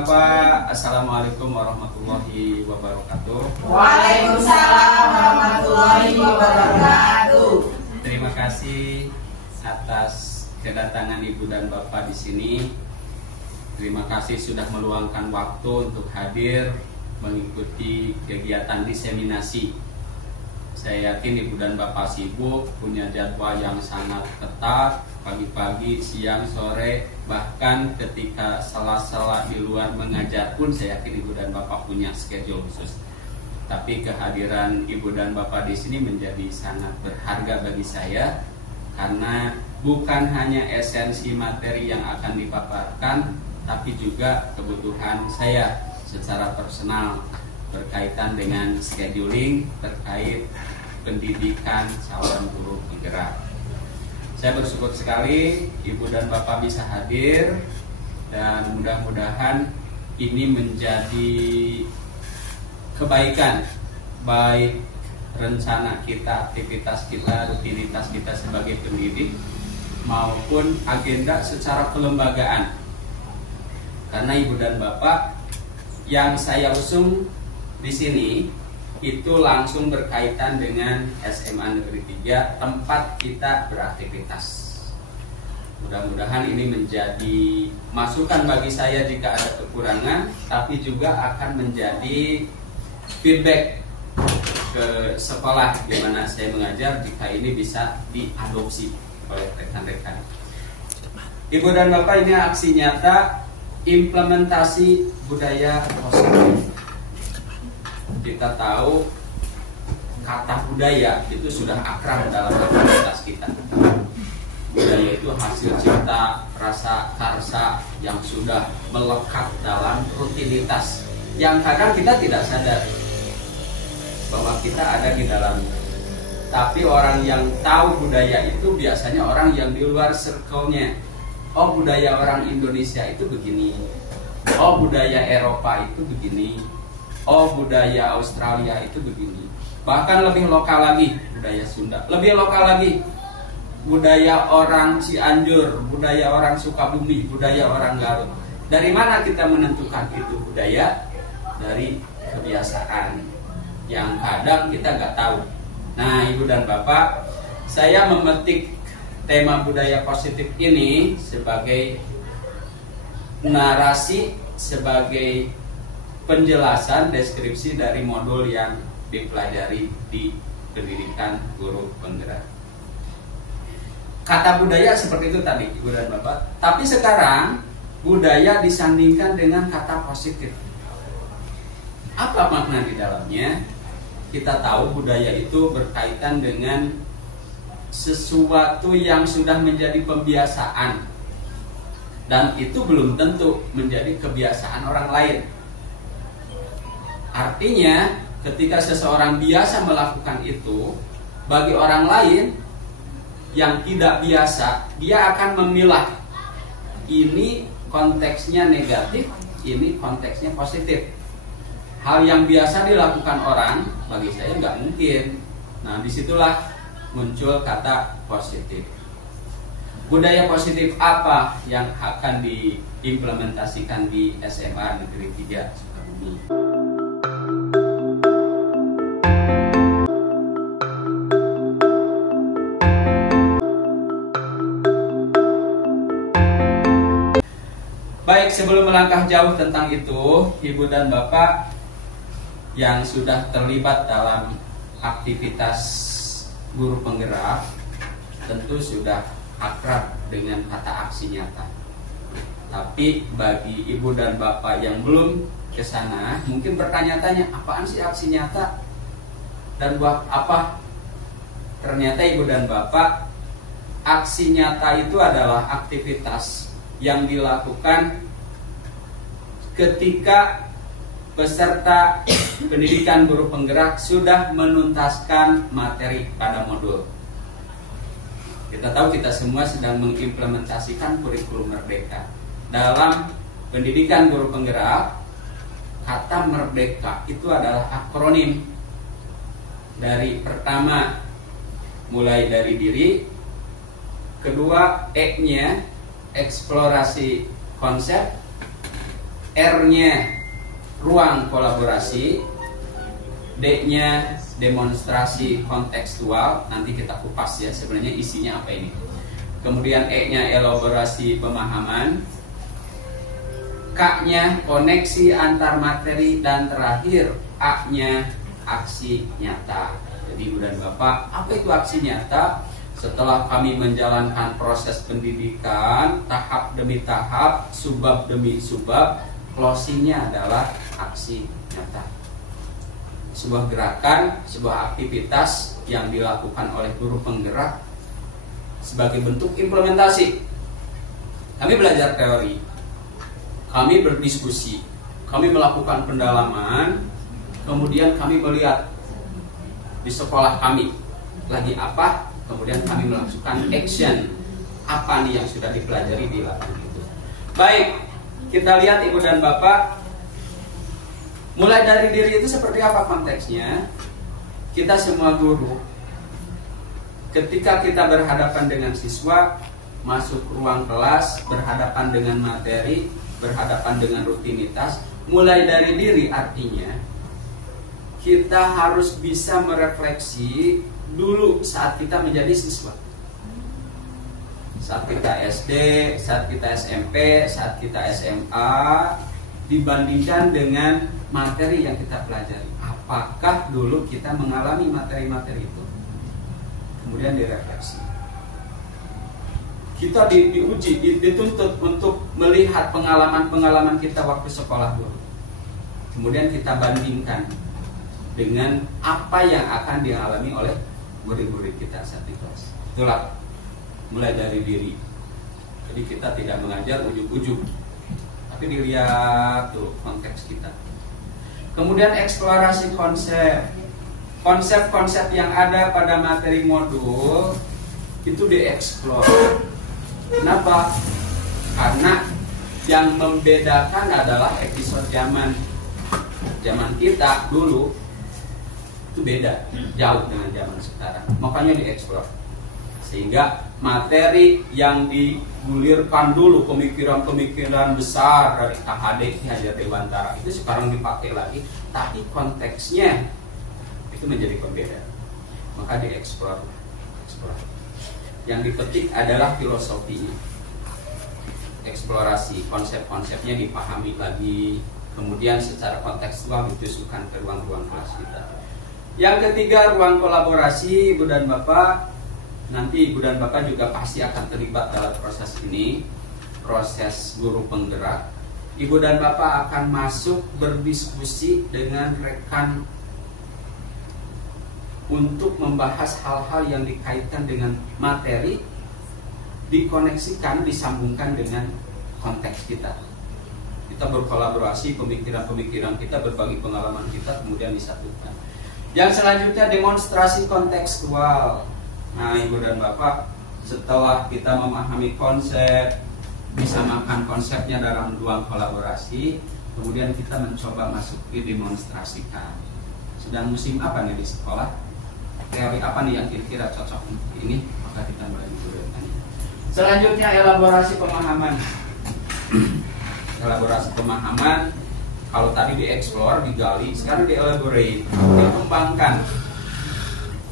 Bapak, Assalamualaikum warahmatullahi wabarakatuh. Waalaikumsalam warahmatullahi wabarakatuh. Terima kasih atas kedatangan Ibu dan Bapak di sini. Terima kasih sudah meluangkan waktu untuk hadir mengikuti kegiatan diseminasi. Saya yakin Ibu dan Bapak sibuk, punya jadwal yang sangat ketat, pagi-pagi, siang, sore, bahkan ketika sela-sela di luar mengajar pun saya yakin Ibu dan Bapak punya schedule khusus. Tapi kehadiran Ibu dan Bapak di sini menjadi sangat berharga bagi saya, karena bukan hanya esensi materi yang akan dipaparkan, tapi juga kebutuhan saya secara personal berkaitan dengan scheduling terkait pendidikan calon guru penggerak. Saya bersyukur sekali Ibu dan Bapak bisa hadir, dan mudah-mudahan ini menjadi kebaikan baik rencana kita, aktivitas kita, rutinitas kita sebagai pendidik maupun agenda secara kelembagaan. Karena Ibu dan Bapak yang saya usung di sini itu langsung berkaitan dengan SMA Negeri 3, tempat kita beraktivitas. Mudah-mudahan ini menjadi masukan bagi saya jika ada kekurangan, tapi juga akan menjadi feedback ke sekolah di mana saya mengajar jika ini bisa diadopsi oleh rekan-rekan. Ibu dan Bapak, ini aksi nyata implementasi budaya positif. Kita tahu kata budaya itu sudah akrab dalam komunitas kita. Budaya itu hasil cipta, rasa karsa yang sudah melekat dalam rutinitas, yang kadang kita tidak sadar bahwa kita ada di dalamnya. Tapi orang yang tahu budaya itu biasanya orang yang di luar circle-nya. Oh, budaya orang Indonesia itu begini. Oh, budaya Eropa itu begini. Oh, budaya Australia itu begini. Bahkan lebih lokal lagi, budaya Sunda. Lebih lokal lagi, budaya orang Cianjur, budaya orang Sukabumi, budaya orang Garut. Dari mana kita menentukan itu budaya? Dari kebiasaan yang kadang kita nggak tahu. Nah, Ibu dan Bapak, saya memetik tema budaya positif ini sebagai narasi, sebagai penjelasan deskripsi dari modul yang dipelajari di pendidikan guru penggerak. Kata budaya seperti itu tadi, Ibu dan Bapak. Tapi sekarang budaya disandingkan dengan kata positif. Apa makna di dalamnya? Kita tahu budaya itu berkaitan dengan sesuatu yang sudah menjadi pembiasaan, dan itu belum tentu menjadi kebiasaan orang lain. Artinya ketika seseorang biasa melakukan itu, bagi orang lain yang tidak biasa, dia akan memilah ini konteksnya negatif, ini konteksnya positif. Hal yang biasa dilakukan orang, bagi saya nggak mungkin. Nah, disitulah muncul kata positif. Budaya positif apa yang akan diimplementasikan di SMA Negeri 3 Sukabumi? Baik, sebelum melangkah jauh tentang itu, Ibu dan Bapak yang sudah terlibat dalam aktivitas guru penggerak tentu sudah akrab dengan kata aksi nyata. Tapi bagi Ibu dan Bapak yang belum ke sana, mungkin bertanya-tanya, apaan sih aksi nyata dan buat apa? Ternyata Ibu dan Bapak, aksi nyata itu adalah aktivitas yang dilakukan ketika peserta pendidikan guru penggerak sudah menuntaskan materi pada modul. Kita tahu kita semua sedang mengimplementasikan kurikulum merdeka. Dalam pendidikan guru penggerak, kata merdeka itu adalah akronim dari pertama mulai dari diri, kedua E-nya eksplorasi konsep, R-nya ruang kolaborasi, D-nya demonstrasi kontekstual, nanti kita kupas ya sebenarnya isinya apa ini. Kemudian E-nya elaborasi pemahaman, K-nya koneksi antar materi, dan terakhir A-nya aksi nyata. Jadi Ibu dan Bapak, apa itu aksi nyata? Setelah kami menjalankan proses pendidikan tahap demi tahap, subbab demi subbab, closingnya adalah aksi nyata. Sebuah gerakan, sebuah aktivitas yang dilakukan oleh guru penggerak sebagai bentuk implementasi. Kami belajar teori, kami berdiskusi, kami melakukan pendalaman, kemudian kami melihat di sekolah kami lagi apa, kemudian kami melakukan action apa nih yang sudah dipelajari di lapangan itu. Baik, kita lihat Ibu dan Bapak, mulai dari diri itu seperti apa konteksnya. Kita semua guru, ketika kita berhadapan dengan siswa, masuk ruang kelas, berhadapan dengan materi, berhadapan dengan rutinitas, mulai dari diri artinya kita harus bisa merefleksi dulu saat kita menjadi siswa, saat kita SD, saat kita SMP, saat kita SMA, dibandingkan dengan materi yang kita pelajari. Apakah dulu kita mengalami materi-materi itu? Kemudian direfleksi. Kita diuji, dituntut untuk melihat pengalaman-pengalaman kita waktu sekolah dulu. Kemudian kita bandingkan dengan apa yang akan dialami oleh murid-murid kita saat di kelas. Itulah mulai dari diri. Jadi kita tidak mengajar ujug-ujug, tapi dilihat tuh konteks kita. Kemudian eksplorasi konsep-konsep yang ada pada materi modul itu dieksplor. Kenapa? Karena yang membedakan adalah episode zaman kita dulu itu beda, jauh dengan zaman sekarang. Makanya dieksplor. Sehingga materi yang digulirkan dulu, pemikiran-pemikiran besar dari KHD Ki Hajar Dewantara, itu sekarang dipakai lagi, tapi konteksnya itu menjadi pembeda. Maka dieksplor. Yang dipetik adalah filosofinya. Eksplorasi, konsep-konsepnya dipahami lagi, kemudian secara kontekstual ditusukan ke ruang-ruang kelas kita. Yang ketiga, ruang kolaborasi. Ibu dan Bapak, nanti Ibu dan Bapak juga pasti akan terlibat dalam proses ini, proses guru penggerak. Ibu dan Bapak akan masuk berdiskusi dengan rekan untuk membahas hal-hal yang dikaitkan dengan materi, dikoneksikan, disambungkan dengan konteks kita. Kita berkolaborasi, pemikiran-pemikiran kita, berbagi pengalaman kita, kemudian disatukan. Yang selanjutnya, demonstrasi kontekstual. Nah, Ibu dan Bapak, setelah kita memahami konsep, disamakan konsepnya dalam ruang kolaborasi, kemudian kita mencoba masuk didemonstrasikan. Sedang musim apa nih di sekolah? Teori apa nih yang kira-kira cocok untuk ini? Maka kita mulai digunakan. Selanjutnya, elaborasi pemahaman. Elaborasi pemahaman, kalau tadi dieksplor, digali, sekarang dielaborate, dikembangkan.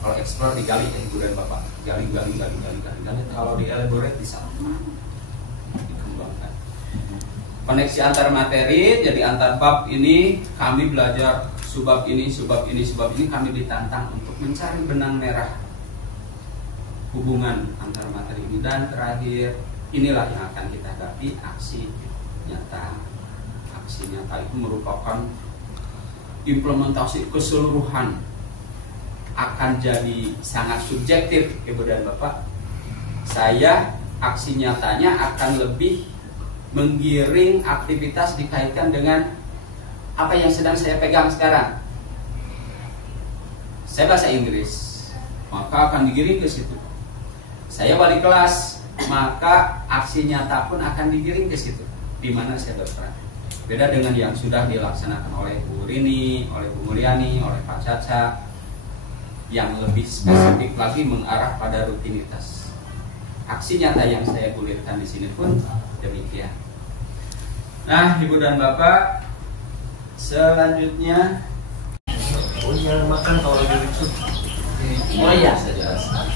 Kalau eksplor digali, Ibu dan Bapak, gali. Kalau dielaborate disamakan, dikembangkan. Koneksi antar materi, jadi antar bab ini kami belajar subbab ini kami ditantang untuk mencari benang merah hubungan antara materi ini. Dan terakhir, inilah yang akan kita hadapi, aksi nyata. Aksi nyata itu merupakan implementasi keseluruhan, akan jadi sangat subjektif, Ibu dan Bapak. Saya aksi nyatanya akan lebih menggiring aktivitas dikaitkan dengan apa yang sedang saya pegang sekarang. Saya bahasa Inggris, maka akan digiring ke situ. Saya balik kelas, maka aksi nyata pun akan digiring ke situ, di mana saya berperan. Beda dengan yang sudah dilaksanakan oleh Bu Rini, oleh Bu Mulyani, oleh Pak Caca, yang lebih spesifik lagi mengarah pada rutinitas. Aksi nyata yang saya gulirkan di sini pun demikian. Nah, Ibu dan Bapak, selanjutnya Oh iya, makan kalau lagi lucu. oh iya, saya jelaskan.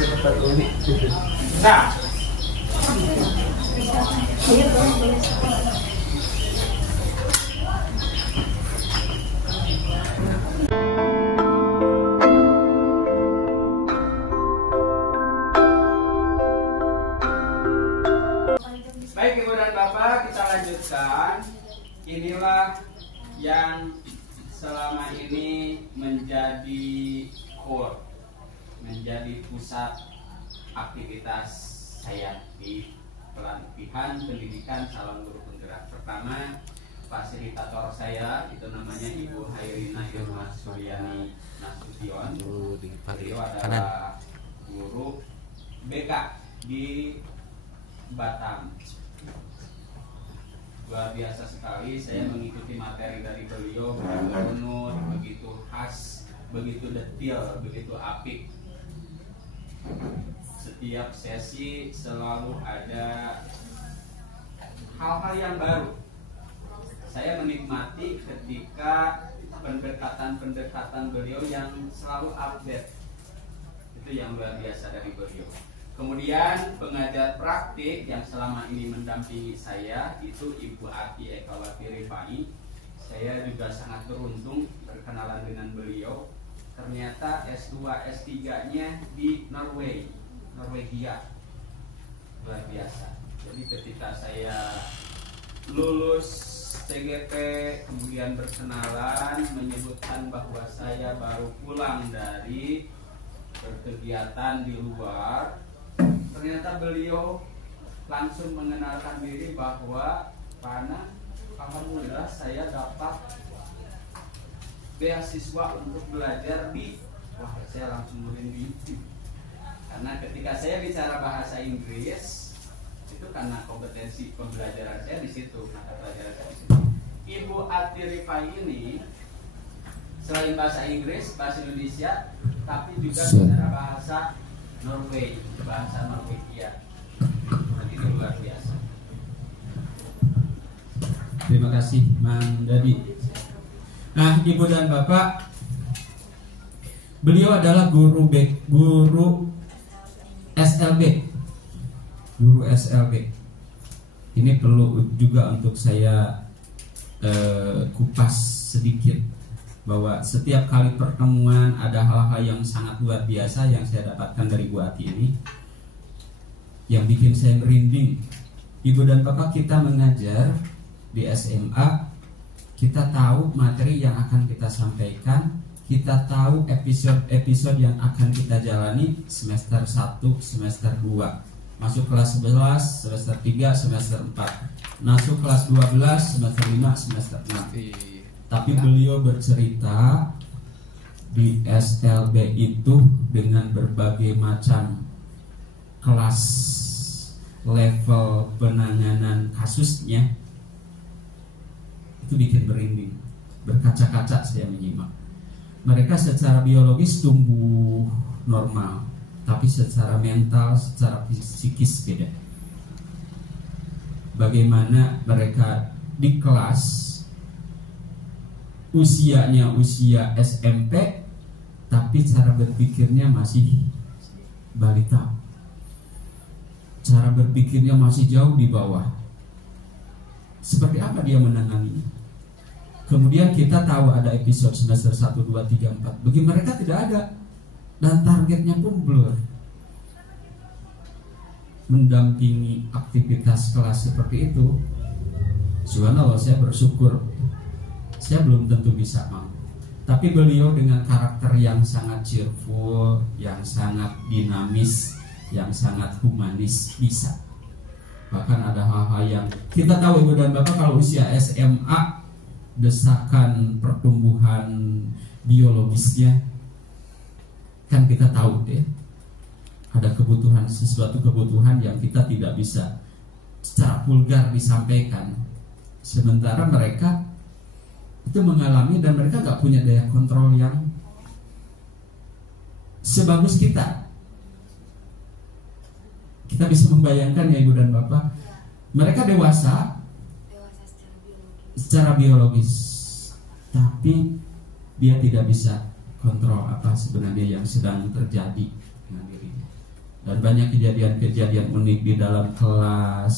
Cepat unik. Nah, baik Ibu dan Bapak, kita lanjutkan. Inilah yang selama ini menjadi core, menjadi pusat aktivitas saya di pelatihan pendidikan calon guru penggerak. Pertama, fasilitator saya itu namanya Ibu Hairina Irma Suryani Nasution. Beliau adalah guru BK di Batam. Luar biasa sekali, saya mengikuti materi dari beliau, begitu runut, begitu khas, begitu detail, begitu apik. Setiap sesi selalu ada hal-hal yang baru. Saya menikmati ketika pendekatan-pendekatan beliau yang selalu update. Itu yang luar biasa dari beliau. Kemudian pengajar praktik yang selama ini mendampingi saya itu Ibu Ati Ekawati Rifai. Saya juga sangat beruntung berkenalan dengan beliau. Ternyata S2, S3-nya di Norwegia. Luar biasa. Jadi ketika saya lulus TGP, kemudian berkenalan, menyebutkan bahwa saya baru pulang dari berkegiatan di luar, ternyata beliau langsung mengenalkan diri bahwa Pana, alhamdulillah saya dapat beasiswa untuk belajar di, wah saya langsung merinding. Karena ketika saya bicara bahasa Inggris itu karena kompetensi pembelajaran saya di situ, mata pelajaran saya di situ. Ibu Ati Rifai ini selain bahasa Inggris, bahasa Indonesia, tapi juga bicara bahasa Norway, bahasa Norwegia. Ini luar biasa. Terima kasih, Mang Dadi. Nah, Ibu dan Bapak, beliau adalah guru SLB. Guru SLB. Ini perlu juga untuk saya kupas sedikit, bahwa setiap kali pertemuan ada hal-hal yang sangat luar biasa yang saya dapatkan dari Bu Ati ini, yang bikin saya merinding. Ibu dan Bapak, kita mengajar di SMA, kita tahu materi yang akan kita sampaikan, kita tahu episode-episode yang akan kita jalani semester 1, semester 2, masuk kelas 11, semester 3, semester 4, masuk kelas 12, semester 5, semester 6. Tapi beliau bercerita di SLB itu dengan berbagai macam kelas level penanganan kasusnya, itu bikin merinding. Berkaca-kaca saya menyimak. Mereka secara biologis tumbuh normal, tapi secara mental, secara psikis beda. Bagaimana mereka di kelas usianya usia SMP, tapi cara berpikirnya masih balita, cara berpikirnya masih jauh di bawah. Seperti apa dia menangani? Kemudian kita tahu ada episode semester 1, 2, 3, 4. Bagi mereka tidak ada, dan targetnya pun blur. Mendampingi aktivitas kelas seperti itu, subhanallah, saya bersyukur. Saya belum tentu bisa, Mang. Tapi beliau dengan karakter yang sangat cheerful, yang sangat dinamis, yang sangat humanis bisa. Bahkan ada hal-hal yang kita tahu, Ibu dan Bapak, kalau usia SMA, desakan pertumbuhan biologisnya kan kita tahu deh. Ada kebutuhan, sesuatu kebutuhan yang kita tidak bisa secara vulgar disampaikan. Sementara mereka itu mengalami, dan mereka gak punya daya kontrol yang sebagus kita. Kita bisa membayangkan ya Ibu dan Bapak, mereka dewasa secara biologis, tapi dia tidak bisa kontrol apa sebenarnya yang sedang terjadi dengan dirinya. Dan banyak kejadian-kejadian unik di dalam kelas,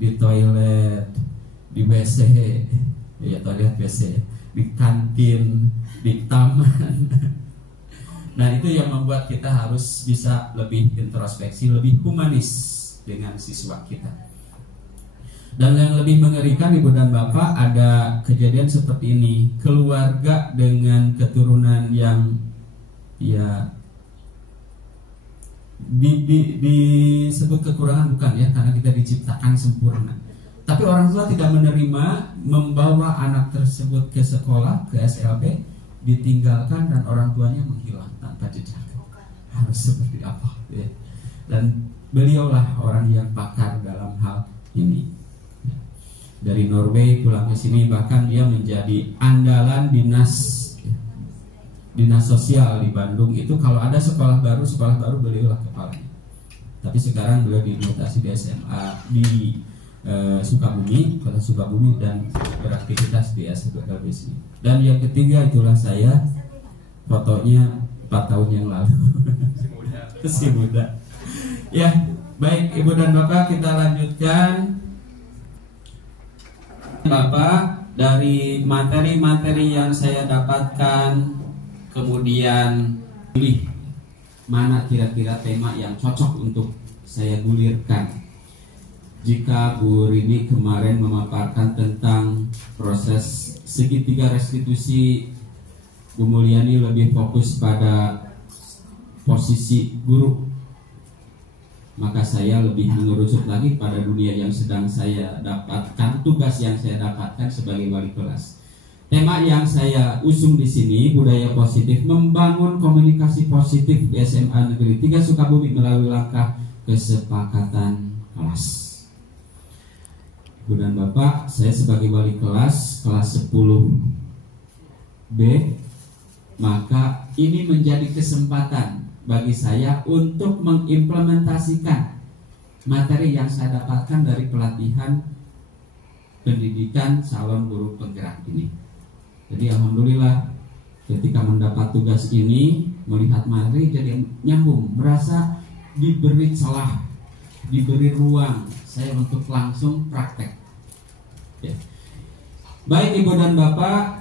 di toilet, di WC, ya toilet WC, di kantin, di taman. Nah, itu yang membuat kita harus bisa lebih introspeksi, lebih humanis dengan siswa kita. Dan yang lebih mengerikan, Ibu dan Bapak, ada kejadian seperti ini. Keluarga dengan keturunan yang ya disebut kekurangan bukan ya, karena kita diciptakan sempurna. Tapi orang tua tidak menerima membawa anak tersebut ke sekolah, ke SLB, ditinggalkan dan orang tuanya menghilang tanpa jejak. Harus seperti apa ya? Dan beliaulah orang yang pakar dalam hal ini. Dari Norway pulang ke sini, bahkan dia menjadi andalan dinas sosial di Bandung. Itu kalau ada sekolah baru beliaulah kepalanya. Tapi sekarang beliau dimutasi di SMA di Sukabumi, kota Sukabumi, dan beraktivitas di SLB sini. Dan yang ketiga itulah saya, fotonya 4 tahun yang lalu. Si muda. Ya, baik Ibu dan Bapak, kita lanjutkan. Bapak, dari materi-materi yang saya dapatkan, kemudian pilih mana kira-kira tema yang cocok untuk saya gulirkan. Jika Bu Rini kemarin memaparkan tentang proses segitiga restitusi, Bu Mulyani lebih fokus pada posisi guru, maka saya lebih mengerucut lagi pada dunia yang sedang saya dapatkan, tugas yang saya dapatkan sebagai wali kelas. Tema yang saya usung di sini, budaya positif, membangun komunikasi positif di SMA Negeri 3 Sukabumi melalui langkah kesepakatan kelas. Ibu dan Bapak, saya sebagai wali kelas 10B, maka ini menjadi kesempatan bagi saya untuk mengimplementasikan materi yang saya dapatkan dari pelatihan pendidikan calon guru penggerak ini. Jadi alhamdulillah ketika mendapat tugas ini, melihat materi jadi nyambung, merasa diberi celah, diberi ruang saya untuk langsung praktek. Ya. Baik Ibu dan Bapak,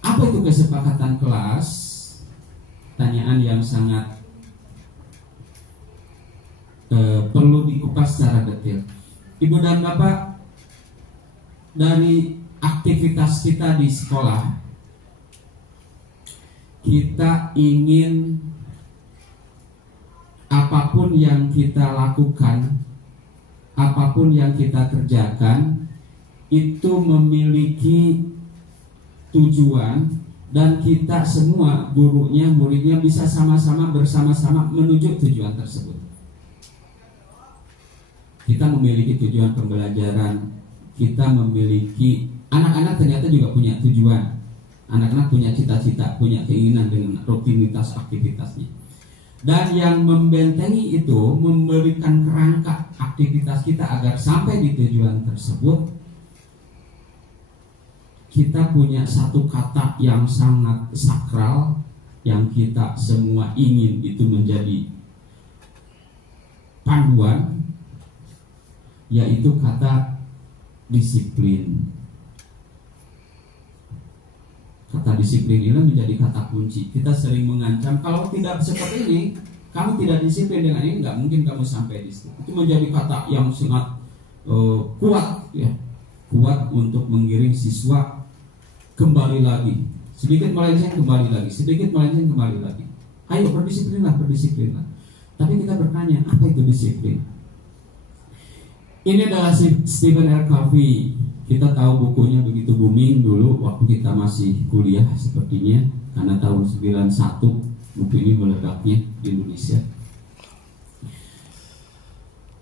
apa itu kesepakatan kelas? Pertanyaan yang sangat perlu dikupas secara detail. Ibu dan Bapak, dari aktivitas kita di sekolah, kita ingin apapun yang kita lakukan, apapun yang kita kerjakan, itu memiliki tujuan. Dan kita semua, gurunya, muridnya bisa sama-sama bersama-sama menuju tujuan tersebut. Kita memiliki tujuan pembelajaran, kita memiliki, anak-anak ternyata juga punya tujuan. Anak-anak punya cita-cita, punya keinginan dengan rutinitas aktivitasnya. Dan yang membentengi itu, memberikan kerangka aktivitas kita agar sampai di tujuan tersebut, kita punya satu kata yang sangat sakral yang kita semua ingin itu menjadi panduan, yaitu kata disiplin. Kata disiplin ini menjadi kata kunci. Kita sering mengancam, kalau tidak seperti ini, kamu tidak disiplin dengan ini, nggak mungkin kamu sampai di situ. Itu menjadi kata yang sangat kuat, ya, kuat untuk menggiring siswa kembali lagi, sedikit melenceng kembali lagi, sedikit melenceng kembali lagi. Ayo berdisiplinlah. Tapi kita bertanya, apa itu disiplin? Ini adalah Stephen R. Covey. Kita tahu bukunya begitu booming dulu waktu kita masih kuliah sepertinya, karena tahun 91 buku ini meledaknya di Indonesia.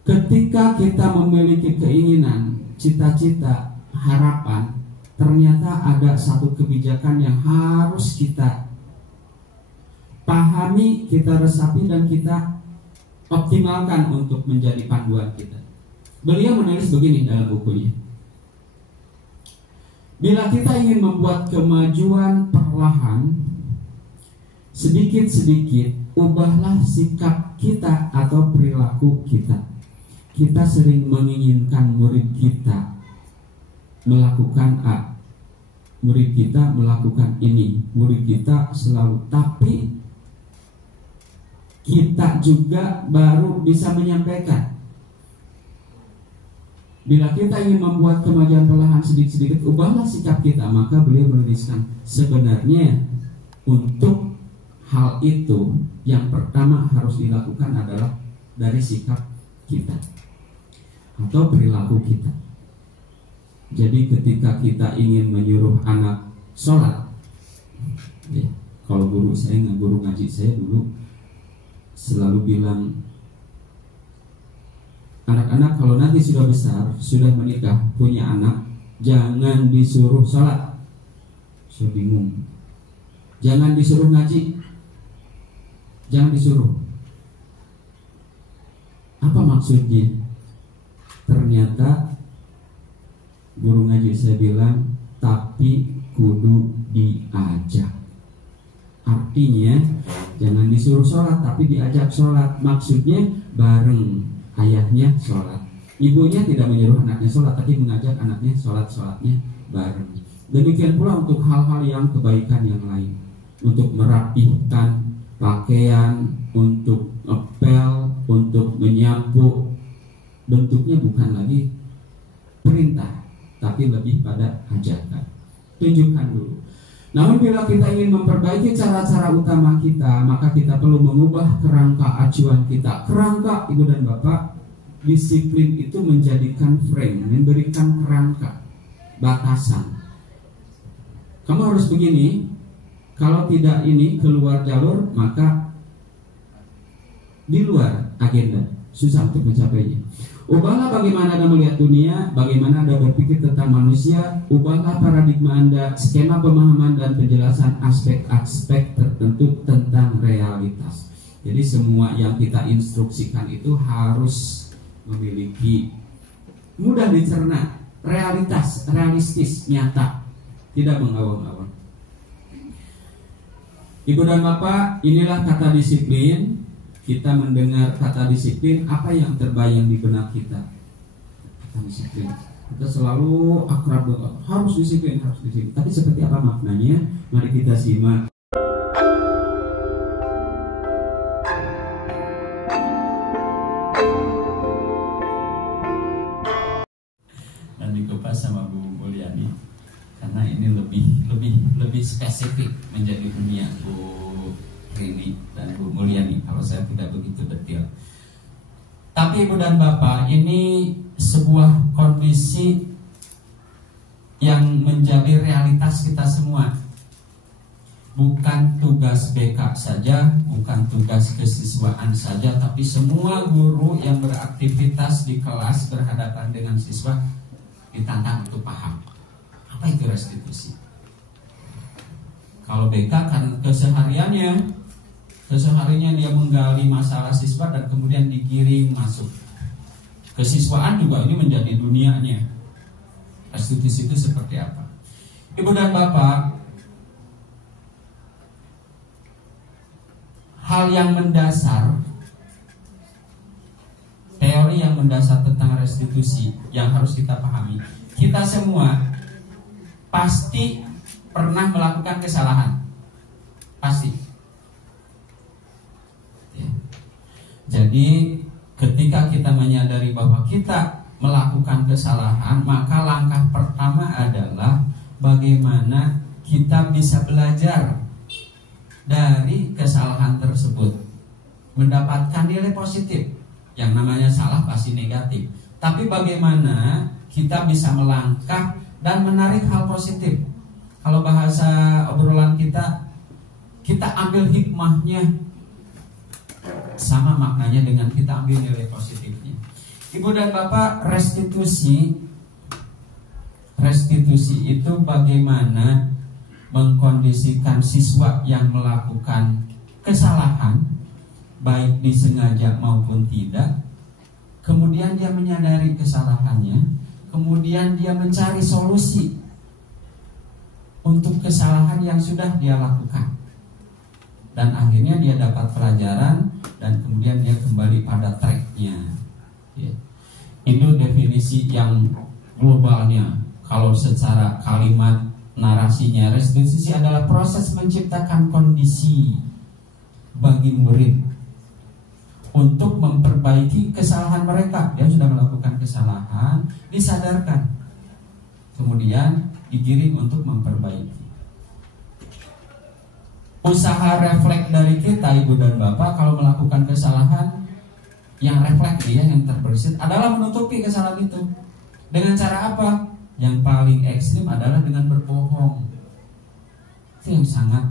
Ketika kita memiliki keinginan, cita-cita, harapan, ternyata ada satu kebijakan yang harus kita pahami, kita resapi, dan kita optimalkan untuk menjadi panduan kita. Beliau menulis begini dalam bukunya. Bila kita ingin membuat kemajuan perlahan, sedikit-sedikit ubahlah sikap kita atau perilaku kita. Kita sering menginginkan murid kita melakukan A, murid kita melakukan ini, murid kita selalu, tapi kita juga baru bisa menyampaikan. Bila kita ingin membuat kemajuan perlahan sedikit-sedikit, ubahlah sikap kita. Maka beliau menuliskan, sebenarnya untuk hal itu yang pertama harus dilakukan adalah dari sikap kita atau perilaku kita. Jadi ketika kita ingin menyuruh anak sholat, ya, kalau guru ngaji saya dulu selalu bilang, anak-anak kalau nanti sudah besar, sudah menikah, punya anak, jangan disuruh sholat. Saya bingung. Jangan disuruh ngaji, jangan disuruh. Apa maksudnya? Ternyata guru ngaji saya bilang, tapi kudu diajak. Artinya jangan disuruh sholat, tapi diajak sholat. Maksudnya bareng ayahnya sholat, ibunya tidak menyuruh anaknya sholat, tapi mengajak anaknya sholatnya bareng. Demikian pula untuk hal-hal yang kebaikan yang lain, untuk merapihkan pakaian, untuk ngepel, untuk menyapu. Bentuknya bukan lagi perintah, tapi lebih pada ajakan. Tunjukkan dulu. Namun bila kita ingin memperbaiki cara-cara utama kita, maka kita perlu mengubah kerangka acuan kita. Kerangka, Ibu dan Bapak, disiplin itu menjadikan frame, memberikan kerangka, batasan. Kamu harus begini, kalau tidak ini keluar jalur, maka di luar agenda, susah untuk mencapainya. Ubahlah bagaimana Anda melihat dunia, bagaimana Anda berpikir tentang manusia. Ubahlah paradigma Anda, skema pemahaman dan penjelasan aspek-aspek tertentu tentang realitas. Jadi semua yang kita instruksikan itu harus memiliki mudah dicerna, realistis, nyata, tidak mengawang-awang. Ibu dan Bapak, inilah kata disiplin. Kita mendengar kata disiplin, apa yang terbayang di benak kita? Kata disiplin. Kita selalu akrab dengan harus disiplin. Tapi seperti apa maknanya? Mari kita simak. Dan dikupas sama Bu Mulyani, karena ini lebih spesifik menjadi dunia Bu Rini dan Bu Mulyani, kalau saya tidak begitu detail. Tapi Ibu dan Bapak, ini sebuah kondisi yang menjadi realitas kita semua. Bukan tugas BK saja, bukan tugas kesiswaan saja, tapi semua guru yang beraktivitas di kelas berhadapan dengan siswa ditantang untuk paham apa itu restitusi. Kalau BK kan kesehariannya dia menggali masalah siswa dan kemudian digiring masuk. Kesiswaan juga ini menjadi dunianya. Restitusi itu seperti apa? Ibu dan Bapak, hal yang mendasar, teori yang mendasar tentang restitusi yang harus kita pahami. Kita semua pasti pernah melakukan kesalahan. Pasti. Jadi ketika kita menyadari bahwa kita melakukan kesalahan, maka langkah pertama adalah bagaimana kita bisa belajar dari kesalahan tersebut, mendapatkan nilai positif. Yang namanya salah pasti negatif, tapi bagaimana kita bisa melangkah dan menarik hal positif. Kalau bahasa obrolan kita ambil hikmahnya, sama maknanya dengan kita ambil nilai positifnya. Ibu dan Bapak, restitusi itu bagaimana mengkondisikan siswa yang melakukan kesalahan, baik disengaja maupun tidak. Kemudian dia menyadari kesalahannya, kemudian dia mencari solusi untuk kesalahan yang sudah dia lakukan. Dan akhirnya dia dapat pelajaran dan kemudian dia kembali pada tracknya. Ya. Itu definisi yang globalnya. Kalau secara kalimat narasinya, restitusi adalah proses menciptakan kondisi bagi murid untuk memperbaiki kesalahan mereka. Dia sudah melakukan kesalahan, disadarkan, kemudian digiring untuk memperbaiki. Usaha refleks dari kita, ibu dan bapak, kalau melakukan kesalahan, yang refleks dia, yang terbersit adalah menutupi kesalahan itu. Dengan cara apa? Yang paling ekstrim adalah dengan berbohong. Itu yang sangat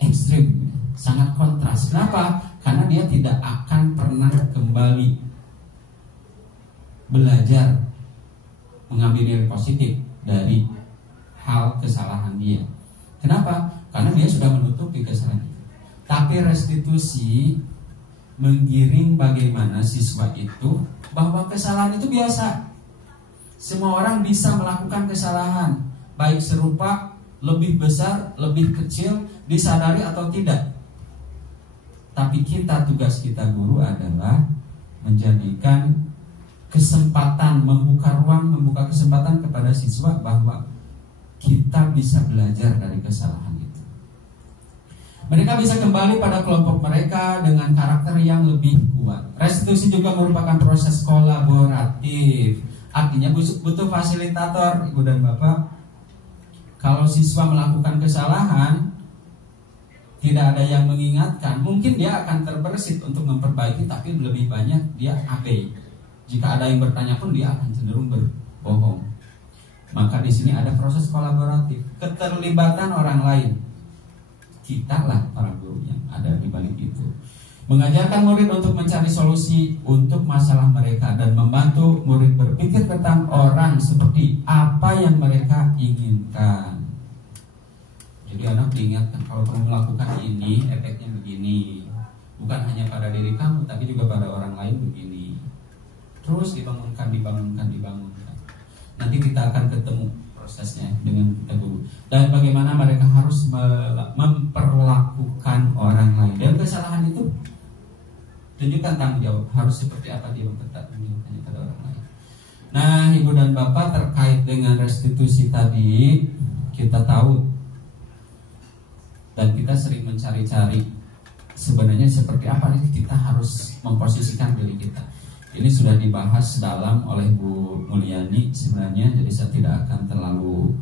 ekstrim, sangat kontras. Kenapa? Karena dia tidak akan pernah kembali belajar mengambil nilai positif dari hal kesalahan dia. Kenapa? Karena dia sudah menutupi kesalahan itu. Tapi restitusi menggiring bagaimana siswa itu bahwa kesalahan itu biasa. Semua orang bisa melakukan kesalahan, baik serupa, lebih besar, lebih kecil, disadari atau tidak. Tapi tugas kita guru adalah menjadikan kesempatan, membuka ruang, membuka kesempatan kepada siswa bahwa kita bisa belajar dari kesalahan itu. Mereka bisa kembali pada kelompok mereka dengan karakter yang lebih kuat. Restitusi juga merupakan proses kolaboratif. Artinya butuh fasilitator, ibu dan bapak. Kalau siswa melakukan kesalahan, tidak ada yang mengingatkan, mungkin dia akan terbersit untuk memperbaiki, tapi lebih banyak dia abai. Jika ada yang bertanya pun dia akan cenderung berbohong. Maka di sini ada proses kolaboratif, keterlibatan orang lain. Kita lah para guru yang ada di balik itu. Mengajarkan murid untuk mencari solusi untuk masalah mereka dan membantu murid berpikir tentang orang seperti apa yang mereka inginkan. Jadi anak diingatkan, kalau kamu melakukan ini, efeknya begini. Bukan hanya pada diri kamu, tapi juga pada orang lain begini. Terus dibangunkan. Nanti kita akan ketemu prosesnya dengan kita guru. Dan bagaimana mereka harus memperlakukan orang lain. Dan kesalahan itu tunjukkan tanggung jawab, harus seperti apa dia memperlakukannya pada orang lain. Nah, ibu dan bapak, terkait dengan restitusi tadi, kita tahu dan kita sering mencari-cari sebenarnya seperti apa nih kita harus memposisikan diri kita. Ini sudah dibahas dalam oleh Bu Mulyani sebenarnya, jadi saya tidak akan terlalu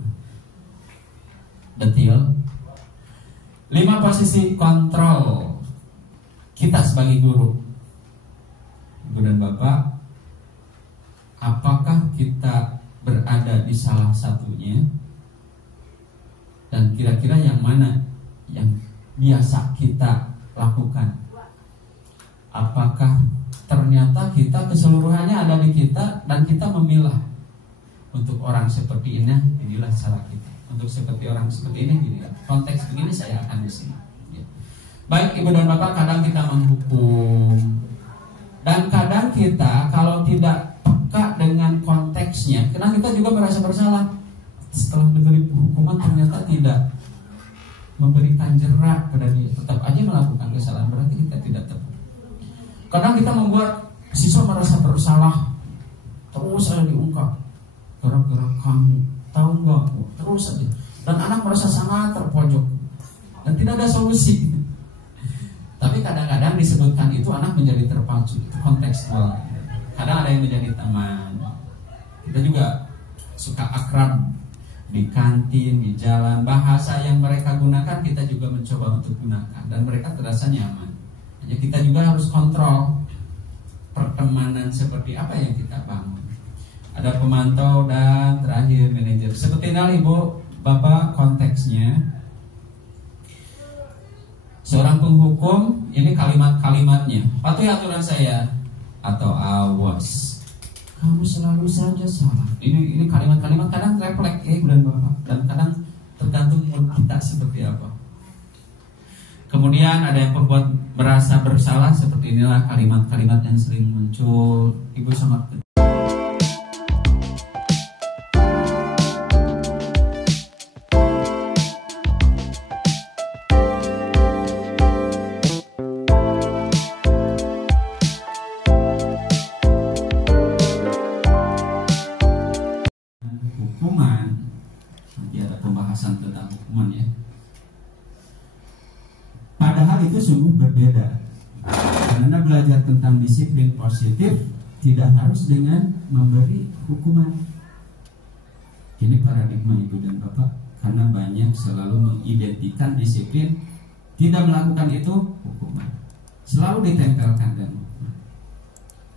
detail. 5 posisi kontrol kita sebagai guru. Ibu dan bapak, apakah kita berada di salah satunya? Dan kira-kira yang mana yang biasa kita lakukan? Apakah ternyata kita keseluruhannya ada di kita dan kita memilah untuk orang seperti ini, inilah cara kita. Untuk seperti orang seperti ini, inilah konteks begini saya akan di sini. Ya. Baik ibu dan bapak, kadang kita menghukum dan kadang kita kalau tidak peka dengan konteksnya, kadang kita juga merasa bersalah. Setelah diberi hukuman ternyata tidak memberikan jerak pada dia, tetap aja melakukan kesalahan, berarti kita tidak tepat. Kadang kita membuat siswa merasa bersalah, terus saja diungkap, gara-gara kamu, tahu nggak? Terus saja, dan anak merasa sangat terpojok dan tidak ada solusi. Tapi kadang-kadang disebutkan itu anak menjadi terpacu, itu kontekstual. Kadang ada yang menjadi teman. Kita juga suka akrab di kantin, di jalan, bahasa yang mereka gunakan kita juga mencoba untuk gunakan dan mereka terasa nyaman. Hanya kita juga harus kontrol pertemanan seperti apa yang kita bangun. Ada pemantau dan terakhir manajer. Seperti ini ibu, bapak, konteksnya. Seorang penghukum, ini kalimat-kalimatnya. Patuhi aturan saya atau awas. Kamu selalu saja salah. Ini kalimat-kalimat kadang refleks dan bapak, dan kadang tergantung mood kita seperti apa. Kemudian ada yang membuat merasa bersalah, seperti inilah kalimat-kalimat yang sering muncul. Ibu sangat berbeda. Karena belajar tentang disiplin positif tidak harus dengan memberi hukuman. Ini paradigma ibu dan bapak, karena banyak selalu mengidentikan disiplin, tidak melakukan itu hukuman, selalu ditempelkan dan hukuman.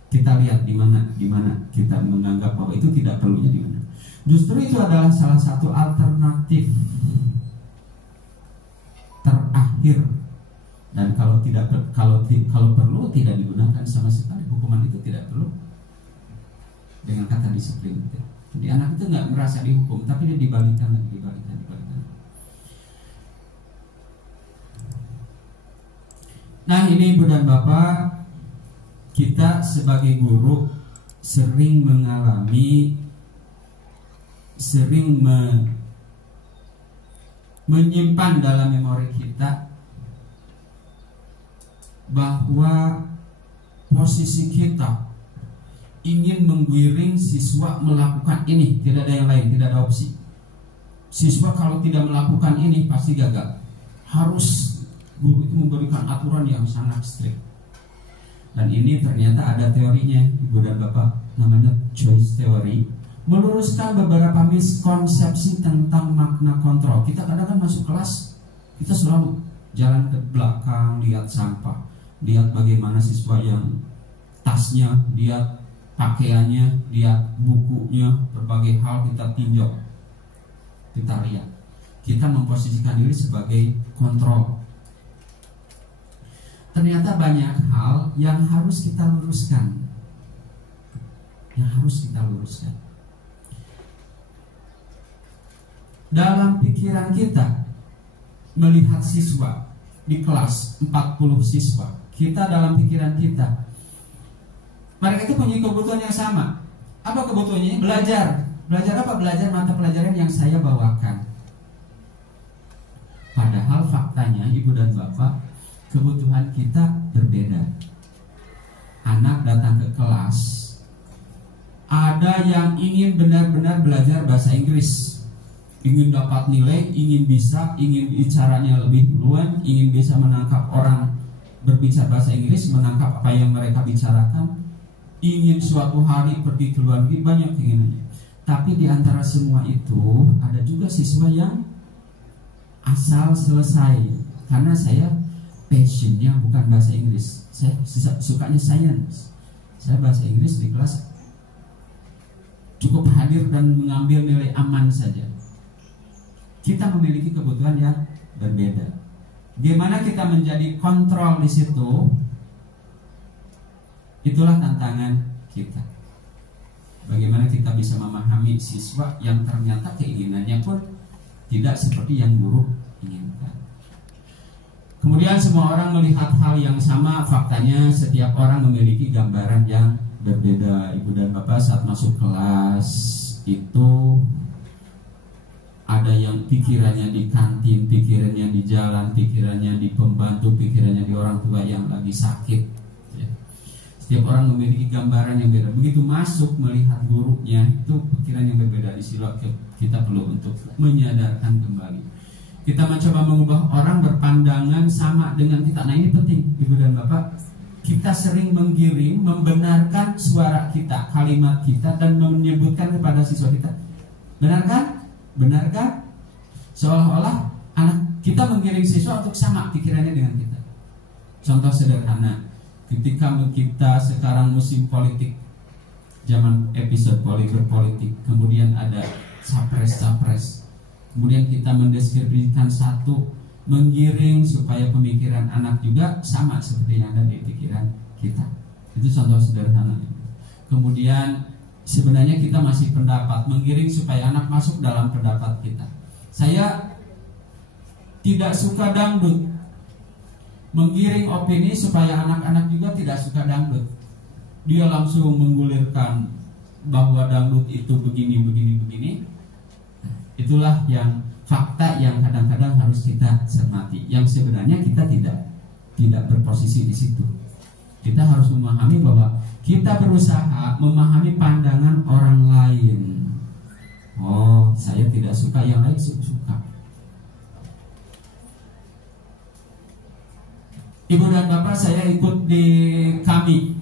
Kita lihat di mana kita menganggap bahwa itu tidak perlunya di mana. Justru itu adalah salah satu alternatif terakhir, dan kalau perlu tidak digunakan sama sekali. Hukuman itu tidak perlu dengan kata disiplin. Jadi anak itu nggak merasa dihukum, tapi dia dibalikan. Nah, ini ibu dan bapak, kita sebagai guru sering menyimpan dalam memori kita bahwa posisi kita ingin menggiring siswa melakukan ini, tidak ada yang lain, tidak ada opsi. Siswa kalau tidak melakukan ini pasti gagal. Harus guru itu memberikan aturan yang sangat strict. Dan ini ternyata ada teorinya, ibu dan bapak, namanya choice theory, meluruskan beberapa miskonsepsi tentang makna kontrol. Kita kadang-kadang masuk kelas, kita selalu jalan ke belakang, lihat sampah, lihat bagaimana siswa yang tasnya, lihat pakaiannya, lihat bukunya, berbagai hal kita tinjau, kita lihat. Kita memposisikan diri sebagai kontrol. Ternyata banyak hal yang harus kita luruskan. Dalam pikiran kita melihat siswa di kelas 40 siswa, kita dalam pikiran kita, mereka itu punya kebutuhan yang sama. Apa kebutuhannya? Belajar. Belajar apa? Belajar mata pelajaran yang saya bawakan. Padahal faktanya ibu dan bapak, kebutuhan kita berbeda. Anak datang ke kelas, ada yang ingin benar-benar belajar bahasa Inggris, ingin dapat nilai, ingin bicaranya lebih fluent, ingin bisa menangkap orang berbicara bahasa Inggris, menangkap apa yang mereka bicarakan, ingin suatu hari pergi ke luar negeri, banyak keinginannya. Tapi di antara semua itu ada juga siswa yang asal selesai, karena saya passionnya bukan bahasa Inggris, saya sukanya science. Saya bahasa Inggris di kelas cukup hadir dan mengambil nilai aman saja. Kita memiliki kebutuhan yang berbeda. Gimana kita menjadi kontrol di situ? Itulah tantangan kita. Bagaimana kita bisa memahami siswa yang ternyata keinginannya pun tidak seperti yang guru inginkan. Kemudian semua orang melihat hal yang sama. Faktanya setiap orang memiliki gambaran yang berbeda. Ibu dan bapak saat masuk kelas itu ada yang pikirannya di kantin, pikirannya di jalan, pikirannya di pembantu, pikirannya di orang tua yang lagi sakit. Setiap orang memiliki gambaran yang beda. Begitu masuk melihat gurunya, itu pikiran yang berbeda. Di sini kita perlu untuk menyadarkan kembali. Kita mencoba mengubah orang berpandangan sama dengan kita. Nah, ini penting ibu dan bapak. Kita sering menggiring, membenarkan suara kita, kalimat kita, dan menyebutkan kepada siswa kita. Benar kan? Benar kan? Seolah-olah anak kita menggiring siswa untuk sama pikirannya dengan kita. Contoh sederhana, ketika kita sekarang musim politik, zaman episode berpolitik, kemudian ada capres, kemudian kita mendeskripsikan satu, menggiring supaya pemikiran anak juga sama seperti yang ada di pikiran kita. Itu contoh sederhana. Kemudian sebenarnya kita masih pendapat, menggiring supaya anak masuk dalam pendapat kita. Saya tidak suka dangdut, menggiring opini supaya anak-anak juga tidak suka dangdut. Dia langsung menggulirkan bahwa dangdut itu begini. Itulah yang fakta yang kadang-kadang harus kita cermati. Yang sebenarnya kita tidak berposisi di situ. Kita harus memahami bahwa kita berusaha memahami pandangan orang lain. Oh, saya tidak suka, yang lain suka. Ibu dan Bapak, saya ikut di KAMI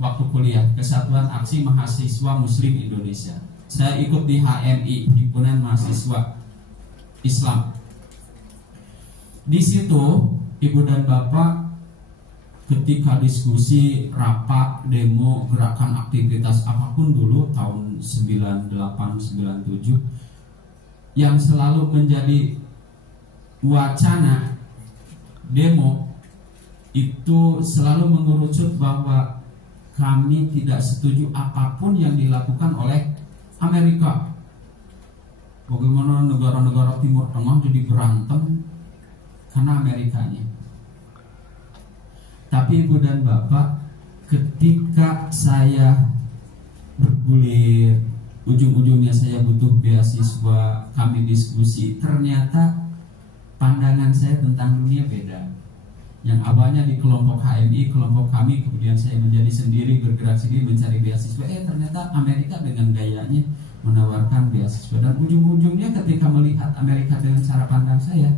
waktu kuliah, Kesatuan Aksi Mahasiswa Muslim Indonesia. Saya ikut di HMI, Himpunan Mahasiswa Islam. Di situ Ibu dan Bapak, ketika diskusi, rapat, demo, gerakan, aktivitas apapun dulu tahun 98-97, yang selalu menjadi wacana demo itu selalu mengerucut bahwa kami tidak setuju apapun yang dilakukan oleh Amerika. Bagaimana negara-negara Timur Tengah jadi berantem karena Amerikanya. Tapi Ibu dan Bapak, ketika saya bergulir, ujung-ujungnya saya butuh beasiswa, kami diskusi, ternyata pandangan saya tentang dunia beda. Yang awalnya di kelompok HMI, kelompok kami, kemudian saya menjadi sendiri, bergerak sendiri mencari beasiswa. Ternyata Amerika dengan gayanya menawarkan beasiswa. Dan ujung-ujungnya ketika melihat Amerika dengan cara pandang saya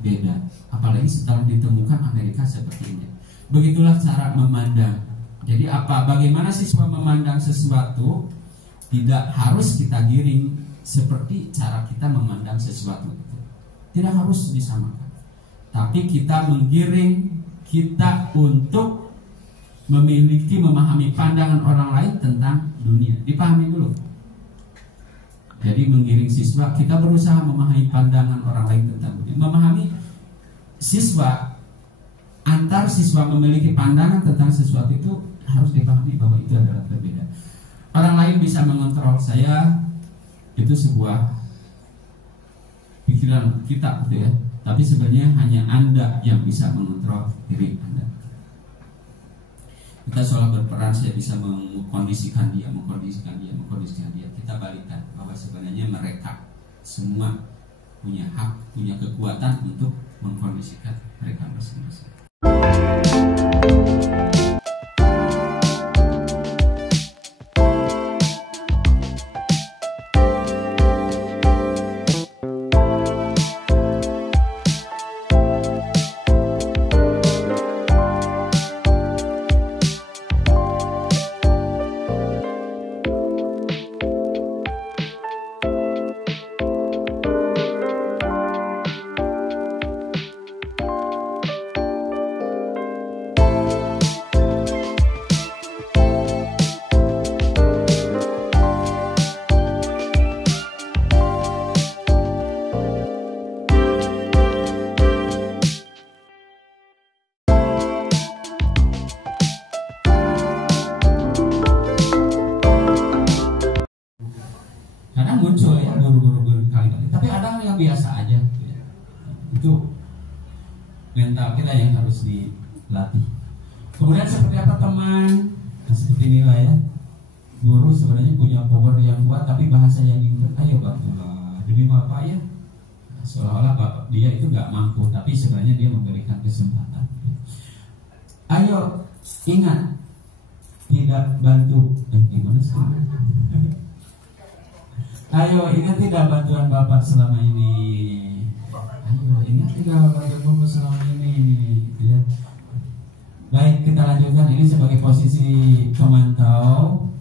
beda. Apalagi setelah ditemukan Amerika seperti ini. Begitulah cara memandang. Jadi bagaimana siswa memandang sesuatu tidak harus kita giring seperti cara kita memandang sesuatu itu. Tidak harus disamakan. Tapi kita menggiring kita untuk memahami pandangan orang lain tentang dunia. Dipahami dulu. Jadi menggiring siswa, kita berusaha memahami pandangan orang lain tentang dunia. Memahami siswa, antar siswa memiliki pandangan tentang sesuatu itu harus dipahami bahwa itu adalah berbeda. Orang lain bisa mengontrol saya, itu sebuah pikiran kita, gitu ya. Tapi sebenarnya hanya Anda yang bisa mengontrol diri Anda. Kita seolah berperan, saya bisa mengkondisikan dia. Kita balikan bahwa sebenarnya mereka semua punya hak, punya kekuatan untuk mengkondisikan mereka masing-masing. Muncul ya guru-guru berkali-kali, tapi ada yang biasa aja ya. Itu mental kita yang harus dilatih. Kemudian seperti apa teman? Nah, seperti inilah ya, guru sebenarnya punya power yang kuat, tapi bahasa yang diingat, ayo bantulah demi bapak ya. Nah, seolah-olah bapak dia itu nggak mampu, tapi sebenarnya dia memberikan kesempatan. Ayo ingat, tidak bantu gimana sih? Ayo ingat tidak bantuan Bapak selama ini. Ayo ingat tidak bantuan Bapak selama ini, ya. Baik, kita lanjutkan. Ini sebagai posisi pemantau,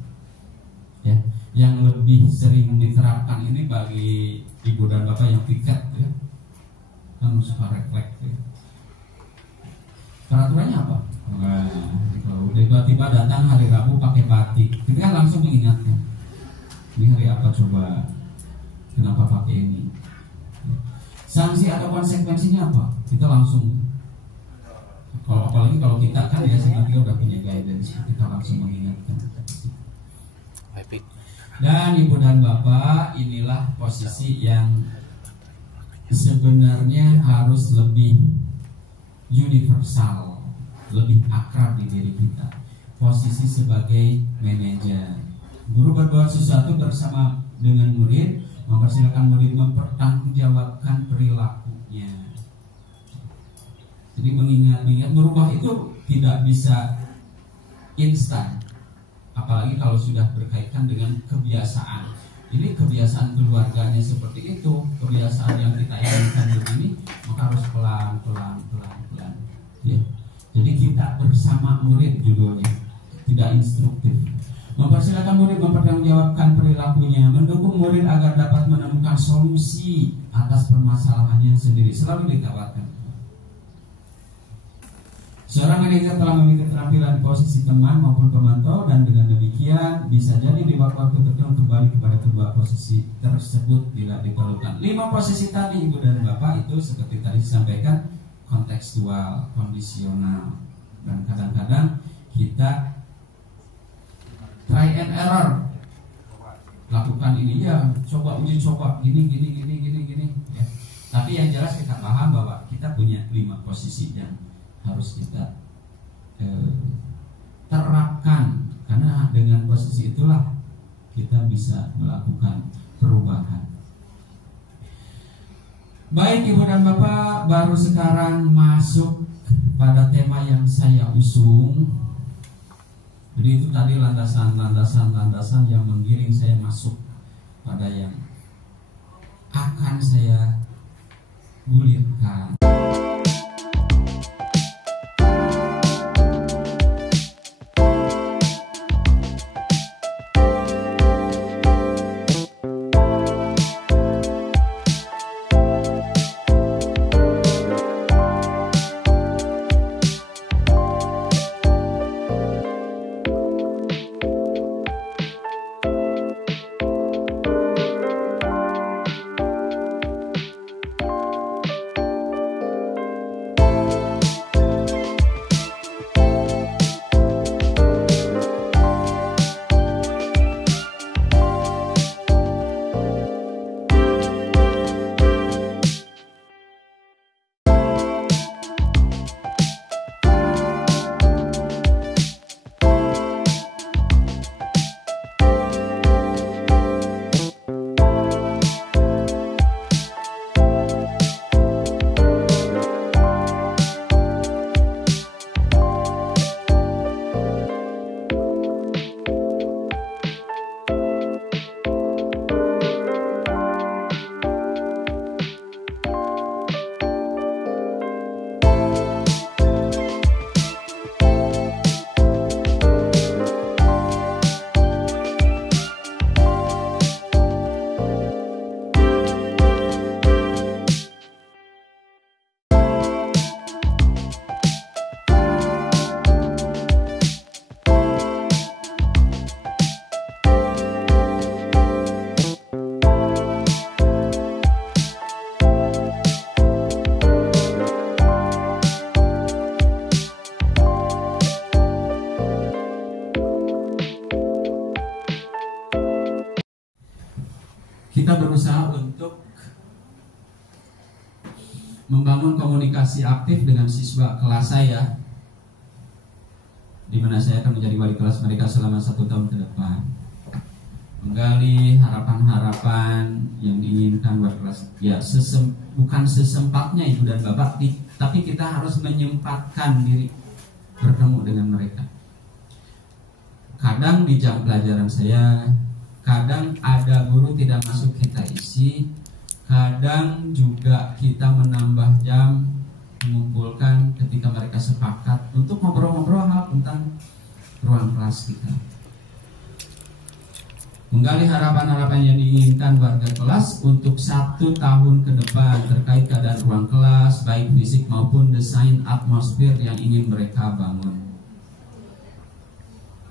ya, yang lebih sering diterapkan ini bagi ibu dan bapak yang piket, ya, kan suka refleks. Ya. Peraturannya apa? Nah, kalau tiba-tiba datang hari Rabu pakai batik, kita kan langsung mengingatkan. Ini hari apa coba? Kenapa pakai ini? Sanksi atau konsekuensinya apa? Kita langsung. Apalagi kalau kita kan ya sebenarnya udah punya guidance, kita langsung mengingatkan. Dan ibu dan bapak, inilah posisi yang sebenarnya harus lebih universal, lebih akrab di diri kita. Posisi sebagai manajer. Guru berbuat sesuatu bersama dengan murid, mempersilakan murid mempertanggungjawabkan perilakunya. Jadi mengingat merubah itu tidak bisa instan, apalagi kalau sudah berkaitan dengan kebiasaan. Ini kebiasaan keluarganya seperti itu, kebiasaan yang kita inginkan begini, maka harus pelan-pelan. Ya. Jadi kita bersama murid judulnya, tidak instruktif. Mempersilakan murid mempertanggungjawabkan perilakunya, mendukung murid agar dapat menemukan solusi atas permasalahannya sendiri, selalu ditawarkan. Seorang manajer telah memiliki keterampilan posisi teman maupun pemantau, dan dengan demikian bisa jadi di waktu tertentu kembali kepada kedua posisi tersebut bila diperlukan. 5 posisi tadi Ibu dan Bapak itu seperti tadi disampaikan, kontekstual, kondisional, dan kadang-kadang kita try and error, lakukan ini ya, coba uji coba gini ya. Tapi yang jelas kita paham bahwa kita punya 5 posisi yang harus kita terapkan, karena dengan posisi itulah kita bisa melakukan perubahan. Baik Ibu dan Bapak, baru sekarang masuk pada tema yang saya usung. Jadi itu tadi landasan yang menggiring saya masuk pada yang akan saya gulirkan. Kita berusaha untuk membangun komunikasi aktif dengan siswa kelas saya, di mana saya akan menjadi wali kelas mereka selama 1 tahun ke depan, menggali harapan-harapan yang diinginkan wali kelas. Ya, bukan sesempatnya Ibu dan Bapak, tapi kita harus menyempatkan diri bertemu dengan mereka. Kadang di jam pelajaran saya, kadang ada guru tidak masuk kita isi, kadang juga kita menambah jam mengumpulkan ketika mereka sepakat untuk ngobrol-ngobrol hal tentang ruang kelas kita. Menggali harapan-harapan yang diinginkan warga kelas untuk 1 tahun ke depan terkait keadaan ruang kelas, baik fisik maupun desain atmosfer yang ingin mereka bangun.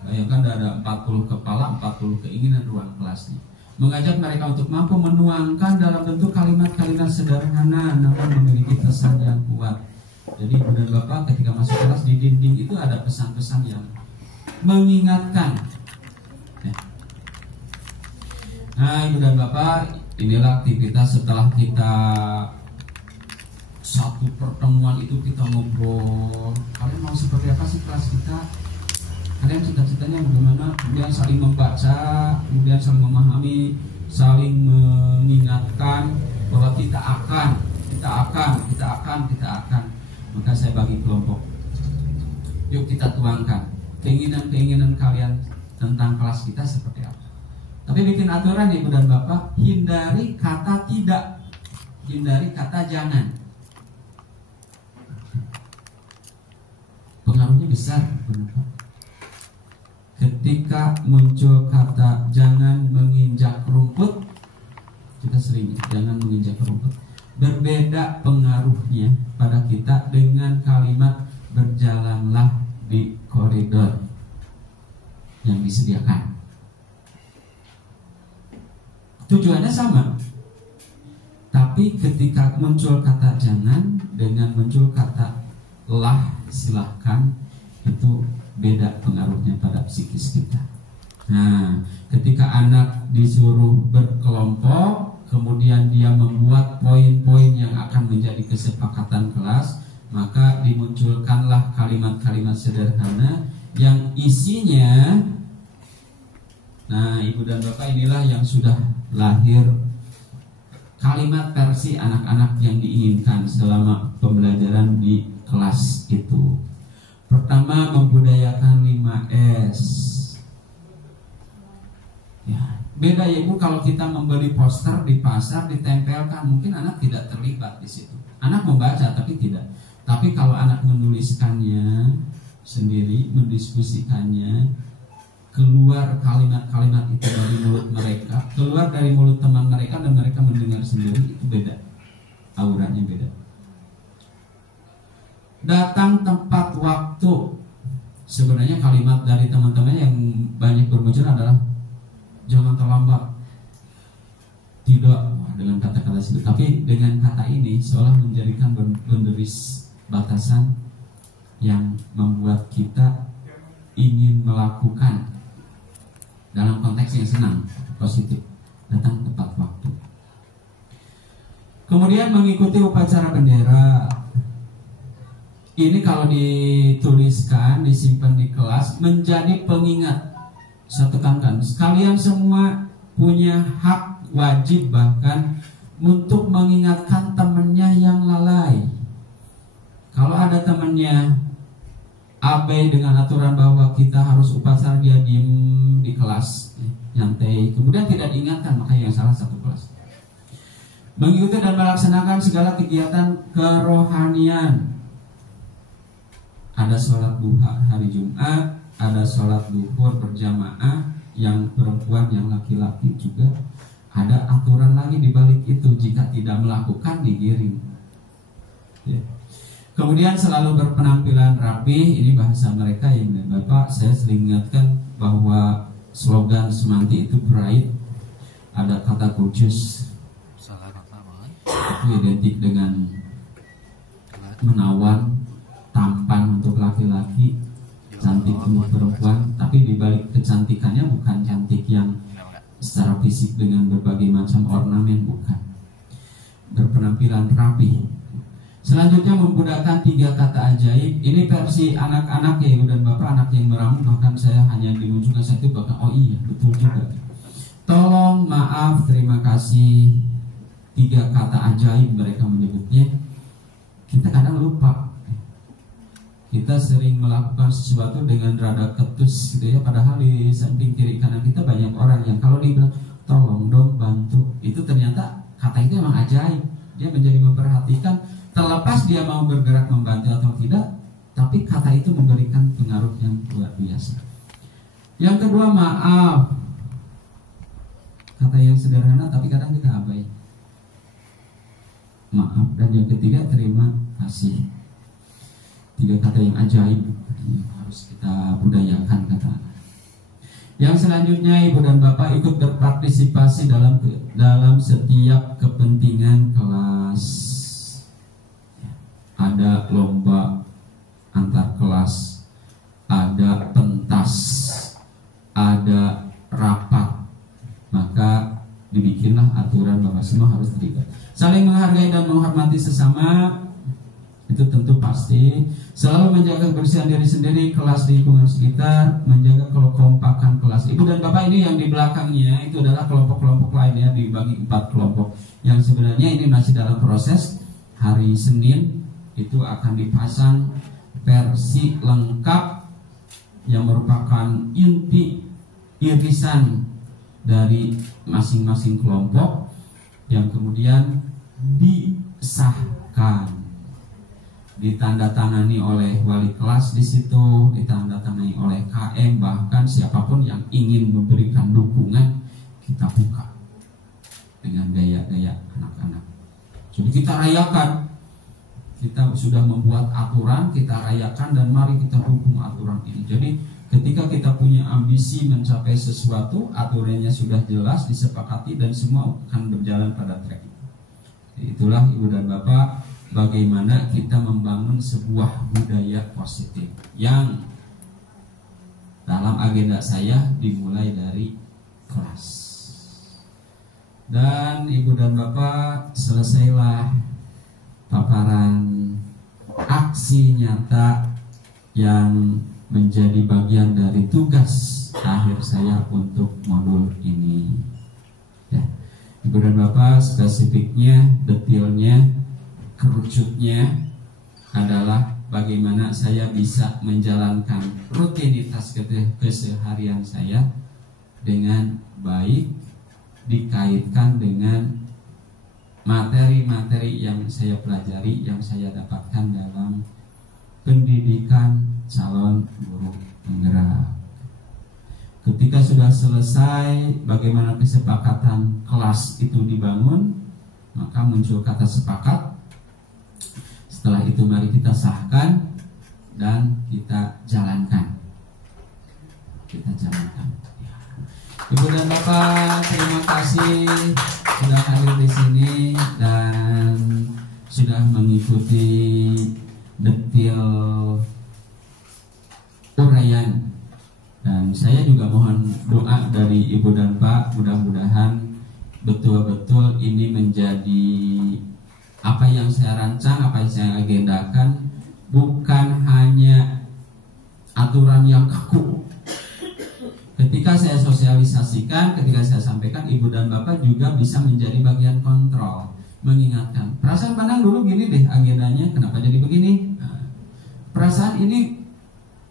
Bayangkan ada 40 kepala, 40 keinginan ruang kelasnya. Mengajak mereka untuk mampu menuangkan dalam bentuk kalimat-kalimat sederhana namun memiliki pesan yang kuat. Jadi Ibu dan Bapak ketika masuk kelas, di dinding itu ada pesan-pesan yang mengingatkan. Nah Ibu dan Bapak, inilah aktivitas setelah kita satu pertemuan itu kita ngobrol. Kalian mau seperti apa sih kelas kita? Kalian cita-citanya bagaimana? Kemudian saling membaca, kemudian saling memahami, saling mengingatkan bahwa kita akan. Maka saya bagi kelompok. Yuk kita tuangkan keinginan-keinginan kalian tentang kelas kita seperti apa. Tapi bikin aturan Ibu dan Bapak, hindari kata tidak, hindari kata jangan. besar. Ketika muncul kata jangan menginjak rumput, kita sering jangan menginjak rumput, berbeda pengaruhnya pada kita dengan kalimat berjalanlah di koridor yang disediakan. Tujuannya sama, tapi ketika muncul kata jangan dengan muncul kata lah silahkan, itu beda pengaruhnya pada psikis kita. Nah, ketika anak disuruh berkelompok, kemudian dia membuat poin-poin yang akan menjadi kesepakatan kelas, maka dimunculkanlah kalimat-kalimat sederhana yang isinya, nah ibu dan bapak, inilah yang sudah lahir kalimat versi anak-anak yang diinginkan selama pembelajaran di kelas itu. Pertama, membudayakan 5S. Ya, beda ya ibu kalau kita membeli poster di pasar ditempelkan, mungkin anak tidak terlibat di situ. Anak membaca tapi tidak. Tapi kalau anak menuliskannya sendiri, mendiskusikannya, keluar kalimat-kalimat itu dari mulut mereka, keluar dari mulut teman mereka dan mereka mendengar sendiri, itu beda. Auranya beda. Datang tepat waktu. Sebenarnya kalimat dari teman-teman yang banyak bermuncul adalah jangan terlambat. Tidak dengan kata-kata sebut, tapi dengan kata ini seolah menjadikan boundaries, batasan yang membuat kita ingin melakukan dalam konteks yang senang, positif. Datang tepat waktu. Kemudian mengikuti upacara bendera. Ini kalau dituliskan, disimpan di kelas, menjadi pengingat. Saya tekankan, kalian semua punya hak, wajib bahkan untuk mengingatkan temannya yang lalai. Kalau ada temannya abai dengan aturan bahwa kita harus upacara, dia diem di kelas, nyantai, kemudian tidak diingatkan, maka yang salah satu kelas. Mengikuti dan melaksanakan segala kegiatan kerohanian. Ada sholat duha hari Jumat, ada sholat duhur berjamaah, yang perempuan, yang laki-laki juga. Ada aturan lagi di balik itu, jika tidak melakukan digiring. Ya. Kemudian selalu berpenampilan rapi, ini bahasa mereka yang Bapak, saya sering ingatkan bahwa slogan Semanti itu bright, ada kata kurjus, itu identik dengan menawan, tampan untuk laki-laki, cantik untuk perempuan. Tapi di balik kecantikannya bukan cantik yang secara fisik dengan berbagai macam ornamen, bukan. Berpenampilan rapi. Selanjutnya menggunakan 3 kata ajaib. Ini versi anak-anak ya ibu dan bapak, anak yang meramu. Bahkan saya hanya dimunculkan satu, bahkan oh iya betul juga. Tolong, maaf, terima kasih. 3 kata ajaib mereka menyebutnya. Kita kadang lupa. Kita sering melakukan sesuatu dengan rada ketus gitu ya, padahal di samping kiri kanan kita banyak orang yang kalau dibilang tolong dong bantu, itu ternyata kata itu emang ajaib. Dia menjadi memperhatikan, terlepas dia mau bergerak membantu atau tidak, tapi kata itu memberikan pengaruh yang luar biasa. Yang kedua, maaf. Kata yang sederhana tapi kadang kita abai. Maaf. Dan yang ketiga, terima kasih. 3 kata yang ajaib yang harus kita budayakan, kata anak. Yang selanjutnya, ibu dan bapak ikut berpartisipasi dalam setiap kepentingan kelas. Ada lomba antar kelas, ada pentas, ada rapat, maka dibikinlah aturan bahwa semua harus terlibat. Saling menghargai dan menghormati sesama, itu tentu pasti. Selalu menjaga kebersihan diri sendiri, kelas, lingkungan sekitar, menjaga kekompakan kelas. Ibu dan bapak, ini yang di belakangnya itu adalah kelompok-kelompok lain ya, dibagi 4 kelompok. Yang sebenarnya ini masih dalam proses. Hari Senin itu akan dipasang versi lengkap yang merupakan inti irisan dari masing-masing kelompok yang kemudian disahkan. ditandatangani oleh wali kelas di situ, ditandatangani oleh KM, bahkan siapapun yang ingin memberikan dukungan kita buka dengan gaya-gaya anak-anak. Jadi kita rayakan, kita sudah membuat aturan, kita rayakan dan mari kita dukung aturan ini. Jadi ketika kita punya ambisi mencapai sesuatu, aturannya sudah jelas, disepakati dan semua akan berjalan pada track itu. Itulah Ibu dan Bapak, bagaimana kita membangun sebuah budaya positif yang dalam agenda saya dimulai dari kelas. Dan Ibu dan Bapak, selesailah paparan aksi nyata yang menjadi bagian dari tugas akhir saya untuk modul ini. Ya. Ibu dan Bapak, spesifiknya, detailnya, kerucutnya adalah bagaimana saya bisa menjalankan rutinitas keseharian saya dengan baik, dikaitkan dengan materi-materi yang saya pelajari, yang saya dapatkan dalam pendidikan calon guru penggerak. Ketika sudah selesai, bagaimana kesepakatan kelas itu dibangun, maka muncul kata sepakat. Setelah itu mari kita sahkan dan kita jalankan. Kita jalankan. Ibu dan Bapak, terima kasih sudah hadir di sini dan sudah mengikuti detail uraian. Dan saya juga mohon doa dari Ibu dan Pak, mudah-mudahan betul-betul ini menjadi apa yang saya rancang, apa yang saya agendakan, bukan hanya aturan yang kaku. Ketika saya sosialisasikan, ketika saya sampaikan, Ibu dan Bapak juga bisa menjadi bagian kontrol, mengingatkan. Perasaan pandang dulu gini deh agendanya, kenapa jadi begini? Nah, perasaan ini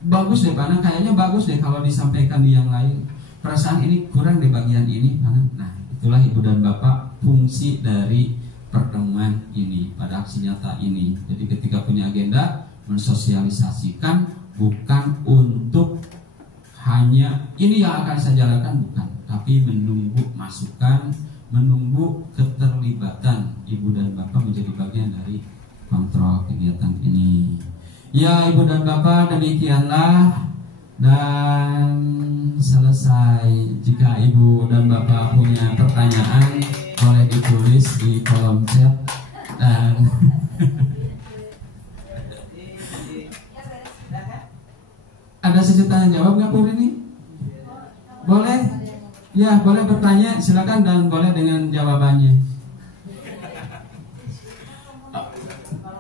bagus deh, Pandang kayaknya bagus deh kalau disampaikan di yang lain. Perasaan ini kurang di bagian ini. Nah, itulah Ibu dan Bapak fungsi dari pertemuan ini pada aksi nyata ini. Jadi ketika punya agenda, mensosialisasikan, bukan untuk hanya ini yang akan saya jalankan, bukan, tapi menunggu masukan, menunggu keterlibatan Ibu dan Bapak menjadi bagian dari kontrol kegiatan ini. Ya Ibu dan Bapak, demikianlah, dan selesai. Jika Ibu dan Bapak punya pertanyaan, boleh ditulis di kolom chat. Dan ada sesi tanya jawab nggak Bu ini? Boleh? Ya, boleh bertanya, silakan, dan boleh dengan jawabannya.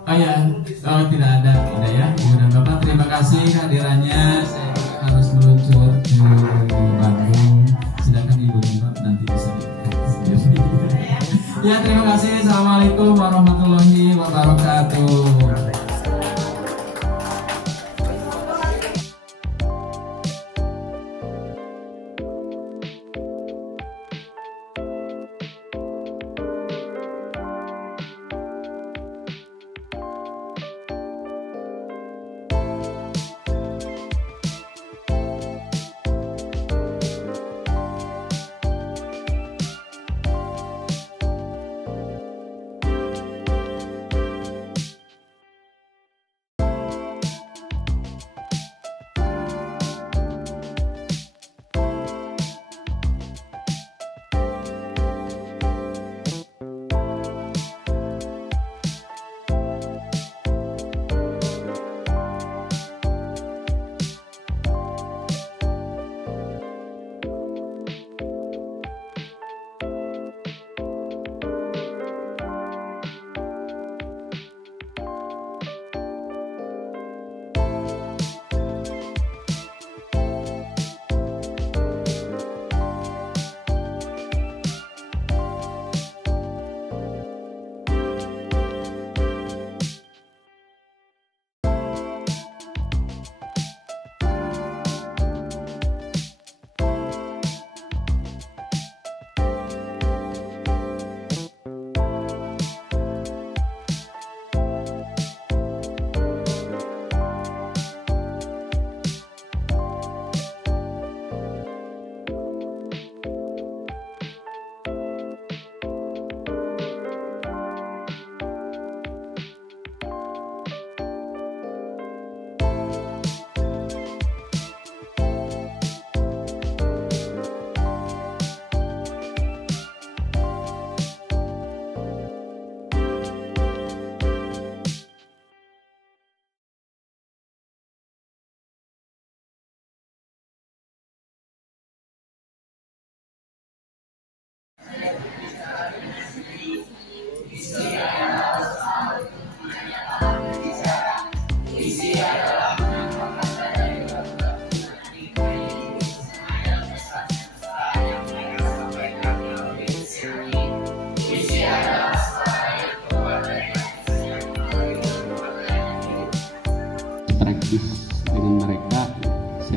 Oh ya, kalau tidak ada, udah ya. Ibu dan Bapak, terima kasih kehadirannya. Saya harus meluncur ke Bandung. Silakan Ibu dan Bapak nanti bisa sendiri. Ya, terima kasih. Assalamualaikum warahmatullahi wabarakatuh.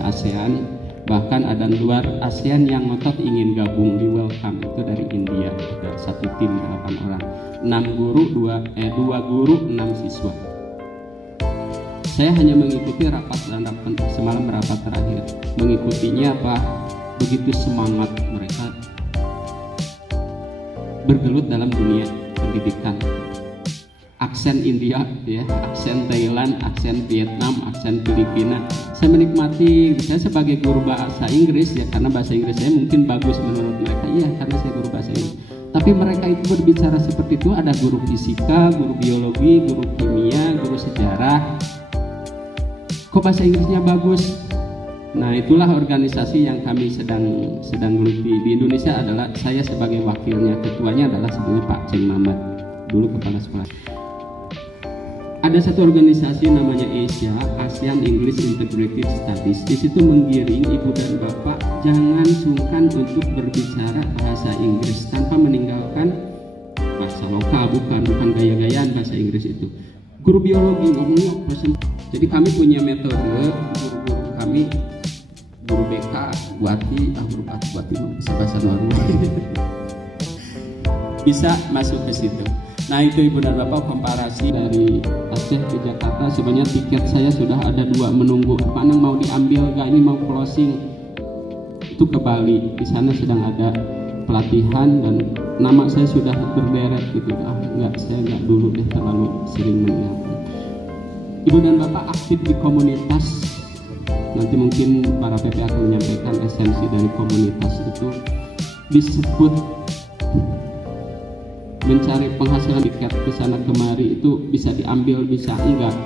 ASEAN, bahkan ada luar ASEAN yang ngotot ingin gabung di welcome, itu dari India. Ada satu tim 8 orang, 6 guru, 2 guru, 6 siswa. Saya hanya mengikuti rapat dan semalam rapat terakhir. Mengikutinya apa? Begitu semangat mereka bergelut dalam dunia pendidikan. Aksen India, ya, aksen Thailand, aksen Vietnam, aksen Filipina. Saya menikmati. Saya sebagai guru bahasa Inggris, ya, karena bahasa Inggris saya mungkin bagus menurut mereka. Iya, karena saya guru bahasa Inggris. Tapi mereka itu berbicara seperti itu. Ada guru fisika, guru biologi, guru kimia, guru sejarah. Kok bahasa Inggrisnya bagus? Nah, itulah organisasi yang kami sedang geluti di Indonesia. Adalah saya sebagai wakilnya, ketuanya adalah sebenarnya Pak Ceng Mamat, dulu kepala sekolah. Ada satu organisasi namanya Asia, ASEAN English Integrated Studies. Di situ menggiring ibu dan bapak jangan sungkan untuk berbicara bahasa Inggris tanpa meninggalkan bahasa lokal, bukan gaya-gayaan bahasa Inggris itu. Guru biologi ngomongnya bahasa. Jadi kami punya metode, guru-guru kami, guru BK, Buati, guru Buati bisa bahasa Norwegia. Bisa masuk ke situ. Nah, itu ibu dan bapak komparasi dari Aceh ke Jakarta. Sebenarnya tiket saya sudah ada 2 menunggu. Mana mau diambil gak, ini mau closing. Itu ke Bali. Di sana sedang ada pelatihan dan nama saya sudah berderet gitu. Saya nggak dulu deh terlalu sering mengingatkan. Ibu dan bapak aktif di komunitas. Nanti mungkin para PP akan menyampaikan esensi dari komunitas itu. Disebut mencari penghasilan tiket ke sana kemari itu bisa diambil, bisa enggak.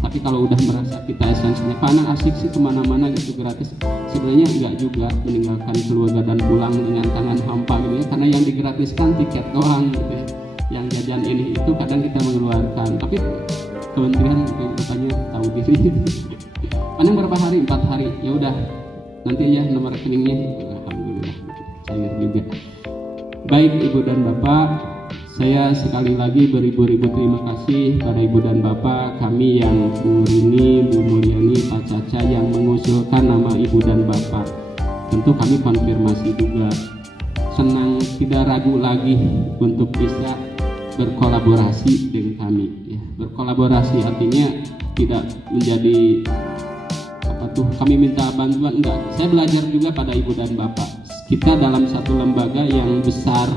Tapi kalau udah merasa kita esensinya karena asik sih kemana-mana gitu gratis, sebenarnya enggak juga, meninggalkan keluarga dan pulang dengan tangan hampa gitu ya, karena yang digratiskan tiket doang gitu ya. Yang jajan ini itu kadang kita mengeluarkan, tapi kementerian rupanya tahu diri. Paling berapa hari? 4 hari. Ya udah, nanti ya nomor rekeningnya. Alhamdulillah cair juga. Baik ibu dan bapak, saya sekali lagi beribu-ribu terima kasih pada ibu dan bapak kami yang Bu Rini, Bu Mulyani, Pak Caca yang mengusulkan nama ibu dan bapak. Tentu kami konfirmasi juga, senang tidak ragu lagi untuk bisa berkolaborasi dengan kami. Ya, berkolaborasi artinya tidak menjadi kami minta bantuan, enggak. Saya belajar juga pada ibu dan bapak. Kita dalam satu lembaga yang besar,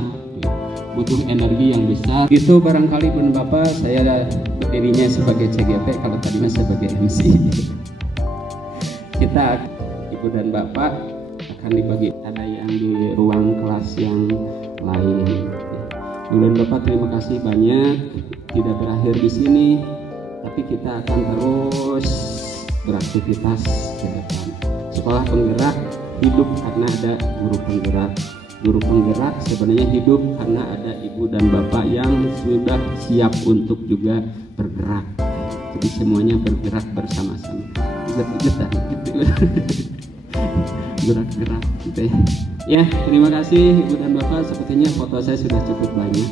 butuh energi yang besar. Itu barangkali pun bapak, saya berdirinya sebagai CGP, kalau tadinya sebagai MC. Kita ibu dan bapak akan dibagi, ada yang di ruang kelas yang lain. Ibu dan bapak terima kasih banyak. Tidak berakhir di sini, tapi kita akan terus beraktivitas ke depan. Sekolah penggerak hidup karena ada guru penggerak. Guru penggerak sebenarnya hidup karena ada ibu dan bapak yang sudah siap untuk juga bergerak. Jadi semuanya bergerak bersama-sama. Gerak-gerak gitu ya. Ya, terima kasih ibu dan bapak. Sepertinya foto saya sudah cukup banyak.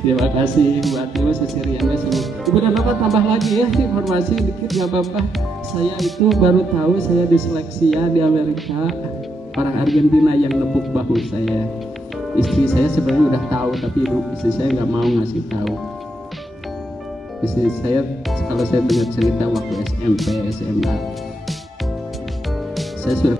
Terima kasih buat ibu sesiriannya semua. Ibu dan bapak tambah lagi ya informasi dikit nggak apa-apa. Saya itu baru tahu saya diseleksi ya di Amerika. Orang Argentina yang nepuk bahu saya. Istri saya sebenarnya udah tahu, tapi istri saya nggak mau ngasih tahu. Istri saya kalau saya dengar cerita waktu SMP, SMA, saya sudah